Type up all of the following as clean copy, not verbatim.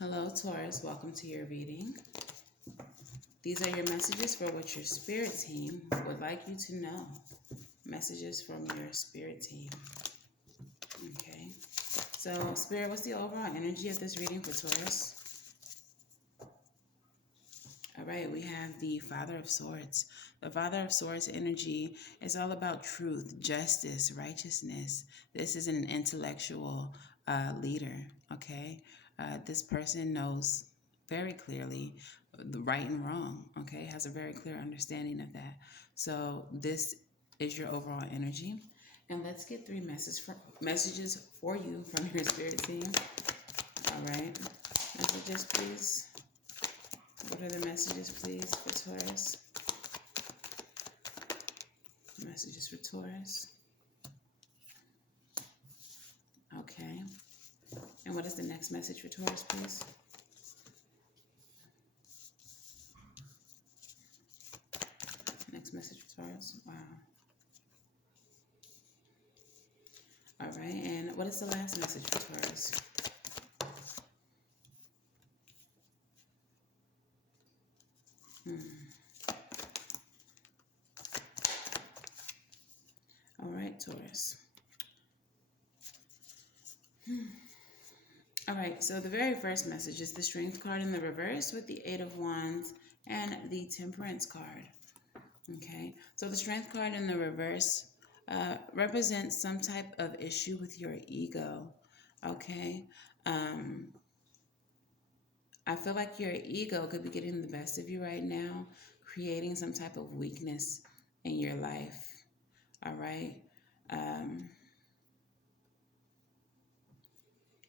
Hello, Taurus. Welcome to your reading. These are your messages for what your spirit team would like you to know. Messages from your spirit team. Okay. So, Spirit, what's the overall energy of this reading for Taurus? All right, we have the Father of Swords. The Father of Swords energy is all about truth, justice, righteousness. This is an intellectual leader, okay? This person knows very clearly the right and wrong, okay? Has a very clear understanding of that. So this is your overall energy. And let's get three messages for you from your spirit team. All right. Messages, please. What are the messages, please, for Taurus? Messages for Taurus. Okay. And what is the next message for Taurus, please? Next message for Taurus. Wow. All right. And what is the last message for Taurus? All right, Taurus. All right, so the very first message is the Strength card in the reverse with the Eight of Wands and the Temperance card. Okay, so the Strength card in the reverse represents some type of issue with your ego. Okay, I feel like your ego could be getting the best of you right now, creating some type of weakness in your life. All right.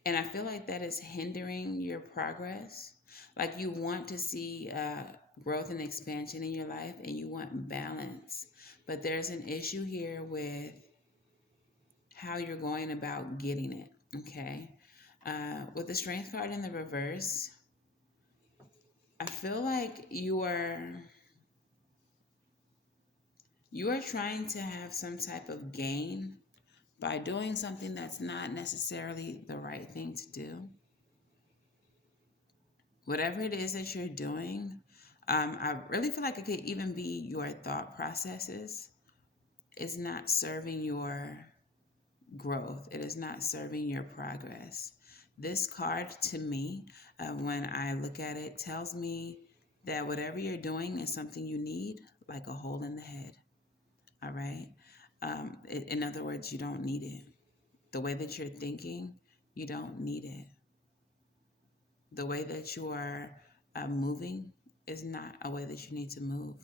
And I feel like that is hindering your progress. Like you want to see growth and expansion in your life and you want balance. But there's an issue here with how you're going about getting it. Okay. With the Strength card in the reverse, I feel like you are trying to have some type of gain by doing something that's not necessarily the right thing to do. Whatever it is that you're doing, I really feel like it could even be your thought processes. It's not serving your growth. It is not serving your progress. This card to me, when I look at it, tells me that whatever you're doing is something you need, like a hole in the head. All right? In other words, you don't need it. The way that you're thinking, you don't need it. The way that you are moving is not a way that you need to move.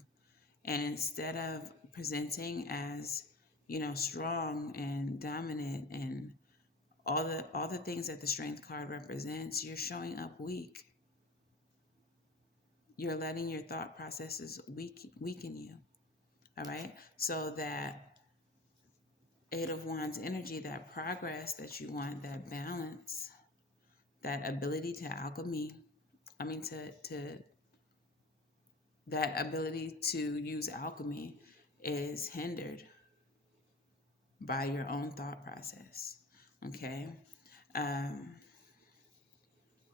And instead of presenting as, strong and dominant and all the things that the Strength card represents, you're showing up weak. You're letting your thought processes weaken you. All right? So that Eight of Wands energy, that progress that you want, that balance, that ability to alchemy, that ability to use alchemy is hindered by your own thought process. Okay. The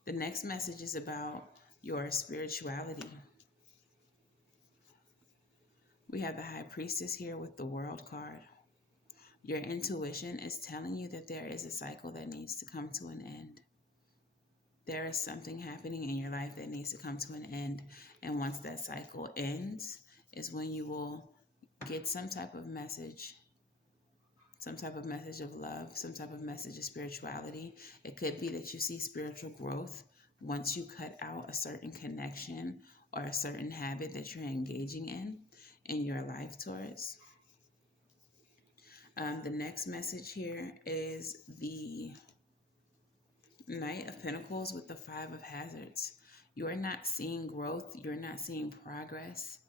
next message is about your spirituality. We have the High Priestess here with the World card. Your intuition is telling you that there is a cycle that needs to come to an end. There is something happening in your life that needs to come to an end. And once that cycle ends is when you will get some type of message of love, some type of message of spirituality. It could be that you see spiritual growth once you cut out a certain connection or a certain habit that you're engaging in your life, Taurus. The next message here is the Knight of Pentacles with the Five of Hazards. You're not seeing growth. You're not seeing progress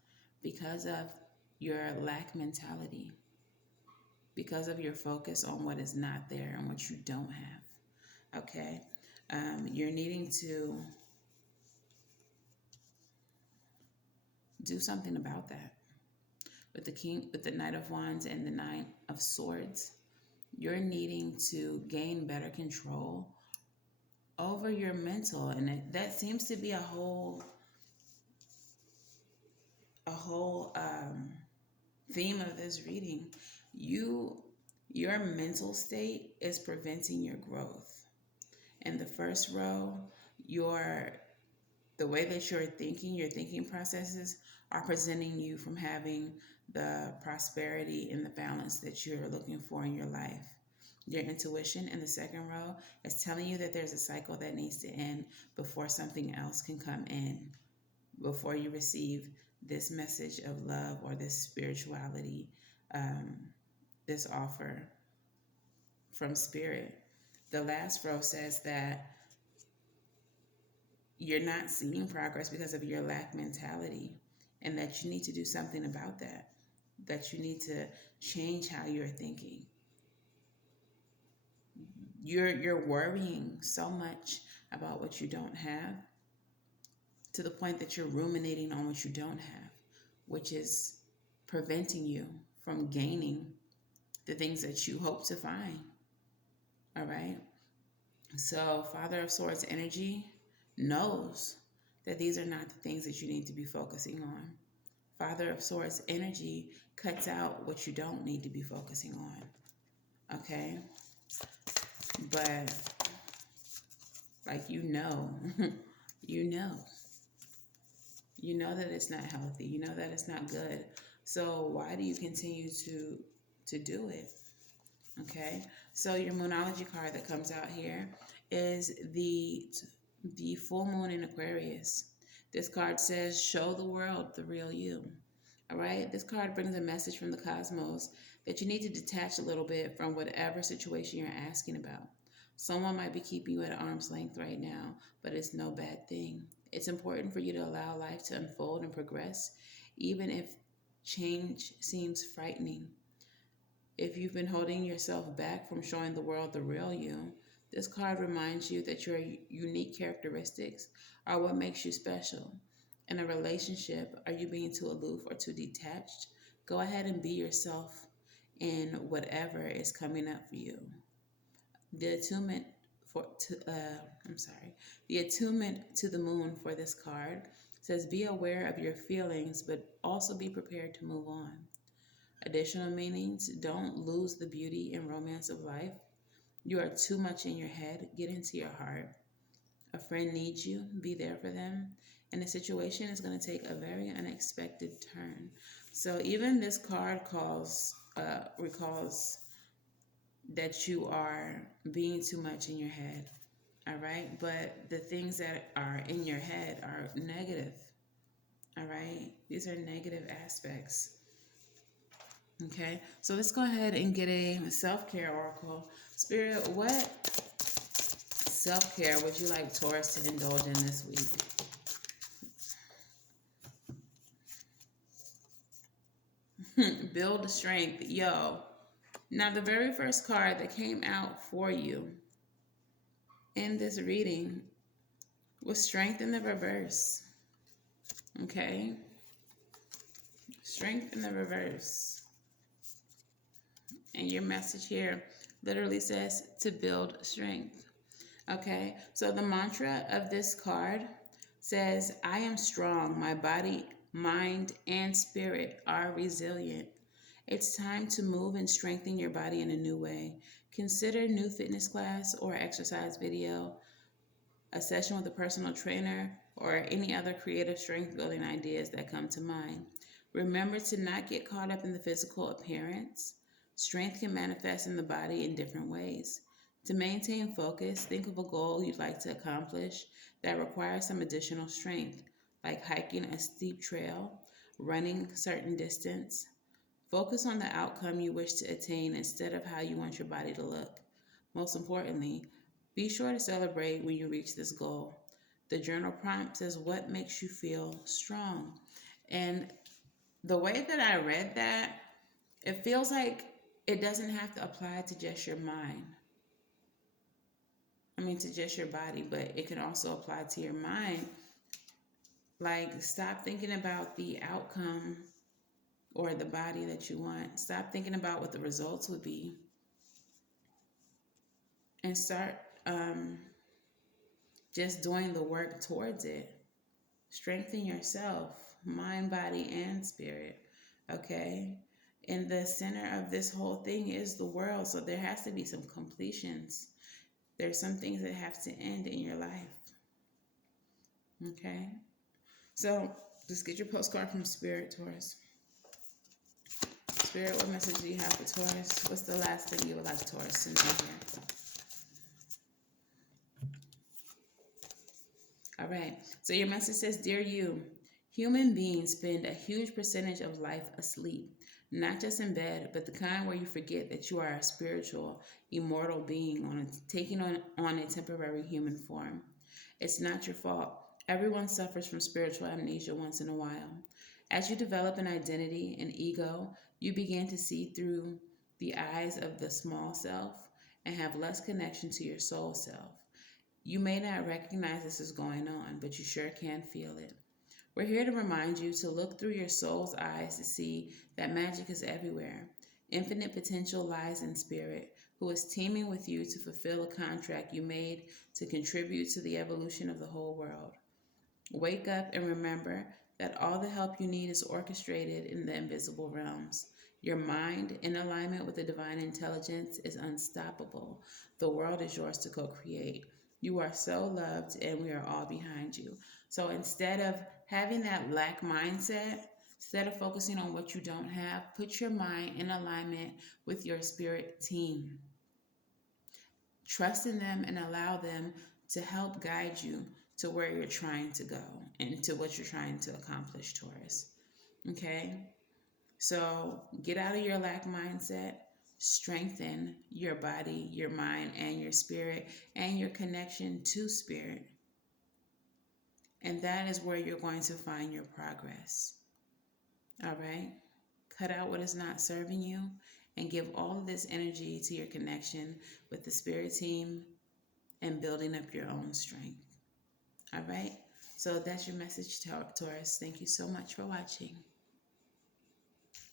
because of your lack mentality, because of your focus on what is not there and what you don't have. Okay? You're needing to do something about that. With the Knight of Wands and the Nine of Swords, you're needing to gain better control over over your mental, and that seems to be a whole theme of this reading. Your mental state is preventing your growth. In the first row, the way that your thinking processes are presenting you from having the prosperity and the balance that you're looking for in your life. Your intuition in the second row is telling you that there's a cycle that needs to end before something else can come in, before you receive this message of love or this spirituality, um, this offer from spirit. The last row says that you're not seeing progress because of your lack mentality, and that you need to do something about that you need to change how you're thinking. You're worrying so much about what you don't have, to the point that you're ruminating on what you don't have, which is preventing you from gaining the things that you hope to find. All right? So, Father of Swords energy knows that these are not the things that you need to be focusing on. Father of Swords energy cuts out what you don't need to be focusing on. Okay? But, like, you know that it's not healthy. You know that it's not good. So why do you continue to do it? Okay? So your Moonology card that comes out here is the full moon in Aquarius. This card says, show the world the real you. All right? This card brings a message from the cosmos that you need to detach a little bit from whatever situation you're asking about. Someone might be keeping you at arm's length right now, but it's no bad thing. It's important for you to allow life to unfold and progress, even if change seems frightening. If you've been holding yourself back from showing the world the real you, this card reminds you that your unique characteristics are what makes you special. In a relationship, are you being too aloof or too detached? Go ahead and be yourself in whatever is coming up for you. The attunement the attunement to the moon for this card says, be aware of your feelings, but also be prepared to move on. Additional meanings: don't lose the beauty and romance of life. You are too much in your head. Get into your heart. A friend needs you. Be there for them. And the situation is going to take a very unexpected turn. So even this card recalls that you are being too much in your head. All right? But the things that are in your head are negative. All right? These are negative aspects. Okay, so let's go ahead and get a self-care oracle. Spirit, what self-care would you like Taurus to indulge in this week? Build strength. Yo. Now, the very first card that came out for you in this reading was Strength in the reverse. Okay? Strength in the reverse. And your message here literally says to build strength. Okay, so the mantra of this card says, I am strong. My body, mind, and spirit are resilient. It's time to move and strengthen your body in a new way. Consider new fitness class or exercise video, a session with a personal trainer, or any other creative strength building ideas that come to mind. Remember to not get caught up in the physical appearance. Strength can manifest in the body in different ways. To maintain focus, think of a goal you'd like to accomplish that requires some additional strength, like hiking a steep trail, running a certain distance. Focus on the outcome you wish to attain instead of how you want your body to look. Most importantly, be sure to celebrate when you reach this goal. The journal prompt says, what makes you feel strong? And the way that I read that, it feels like it doesn't have to apply to just your mind. To just your body, but it can also apply to your mind. Like, stop thinking about the outcome or the body that you want. Stop thinking about what the results would be. And start just doing the work towards it. Strengthen yourself, mind, body, and spirit. Okay? And the center of this whole thing is the world. So there has to be some completions. There's some things that have to end in your life. Okay? So just get your postcard from Spirit, Taurus. Spirit, what message do you have for Taurus? What's the last thing you would like Taurus to know here? All right. So your message says, Dear you, human beings spend a huge percentage of life asleep, not just in bed, but the kind where you forget that you are a spiritual, immortal being taking on a temporary human form. It's not your fault. Everyone suffers from spiritual amnesia once in a while. As you develop an identity, an ego, you begin to see through the eyes of the small self and have less connection to your soul self. You may not recognize this is going on, but you sure can feel it. We're here to remind you to look through your soul's eyes to see that magic is everywhere. Infinite potential lies in spirit, who is teaming with you to fulfill a contract you made to contribute to the evolution of the whole world. Wake up and remember that all the help you need is orchestrated in the invisible realms. Your mind, in alignment with the divine intelligence, is unstoppable. The world is yours to co-create. You are so loved, and we are all behind you. So instead of having that lack mindset, instead of focusing on what you don't have, put your mind in alignment with your spirit team. Trust in them and allow them to help guide you to where you're trying to go and to what you're trying to accomplish, Taurus. Okay? So get out of your lack mindset, strengthen your body, your mind, and your spirit, and your connection to spirit. And that is where you're going to find your progress. All right? Cut out what is not serving you and give all of this energy to your connection with the spirit team and building up your own strength. All right? So that's your message, Taurus. Thank you so much for watching.